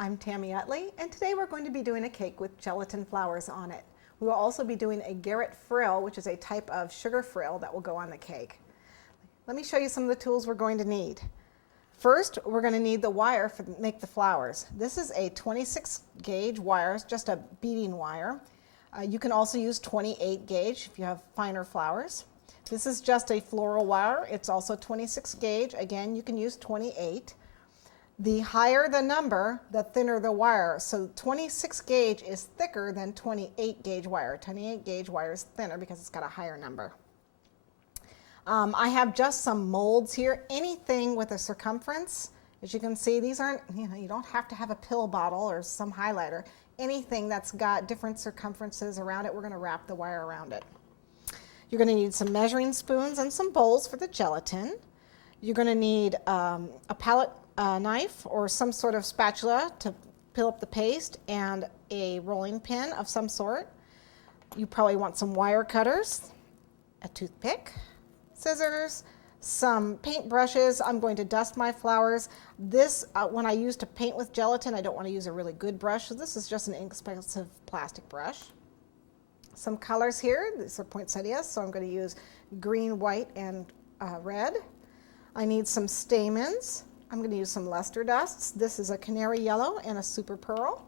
I'm Tami Utley, and today we're going to be doing a cake with gelatin flowers on it. We will also be doing a Garret Frill, which is a type of sugar frill that will go on the cake. Let me show you some of the tools we're going to need. First, we're going to need the wire to make the flowers. This is a 26 gauge wire, it's just a beading wire. You can also use 28 gauge if you have finer flowers. This is just a floral wire. It's also 26 gauge. Again, you can use 28. The higher the number, the thinner the wire. So 26 gauge is thicker than 28 gauge wire. 28 gauge wire is thinner because it's got a higher number. I have just some molds here. Anything with a circumference. As you can see, these aren't, you don't have to have a pill bottle or some highlighter. Anything that's got different circumferences around it, we're going to wrap the wire around it. You're going to need some measuring spoons and some bowls for the gelatin. You're going to need a palette knife or some sort of spatula to peel up the paste and a rolling pin of some sort. You probably want some wire cutters, a toothpick, scissors, some paint brushes. I'm going to dust my flowers. This, when I use to paint with gelatin, I don't want to use a really good brush, so this is just an inexpensive plastic brush. Some colors here, these are poinsettias, so I'm going to use green, white, and red. I need some stamens. I'm going to use some luster dusts. This is a canary yellow and a super pearl.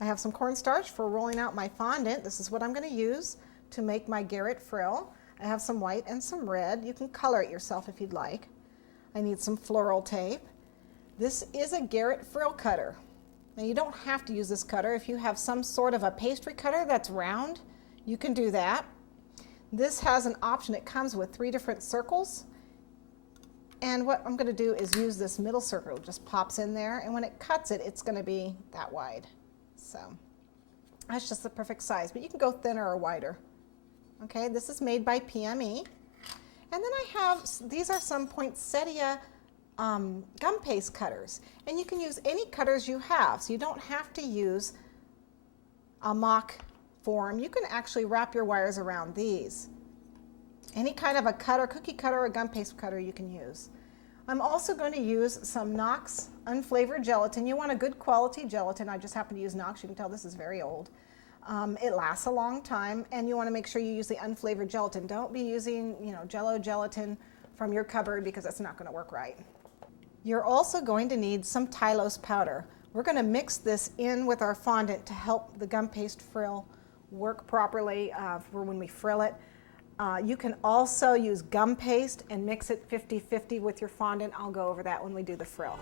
I have some cornstarch for rolling out my fondant. This is what I'm going to use to make my Garret Frill. I have some white and some red. You can color it yourself if you'd like. I need some floral tape. This is a Garret Frill cutter. Now you don't have to use this cutter. If you have some sort of a pastry cutter that's round, you can do that. This has an option. It comes with 3 different circles. And what I'm going to do is use this middle circle. It just pops in there, and when it cuts it, it's going to be that wide. So that's just the perfect size, but you can go thinner or wider. Okay, this is made by PME. And then I have, these are some poinsettia gum paste cutters. And you can use any cutters you have, so you don't have to use a mock form. You can actually wrap your wires around these. Any kind of a cutter, cookie cutter or gum paste cutter you can use. I'm also going to use some Knox unflavored gelatin. You want a good quality gelatin. I just happen to use Knox. You can tell this is very old. It lasts a long time, and you want to make sure you use the unflavored gelatin. Don't be using, Jello gelatin from your cupboard because that's not going to work right. You're also going to need some Tylose powder. We're going to mix this in with our fondant to help the gum paste frill work properly for when we frill it. You can also use gum paste and mix it 50-50 with your fondant. I'll go over that when we do the frill.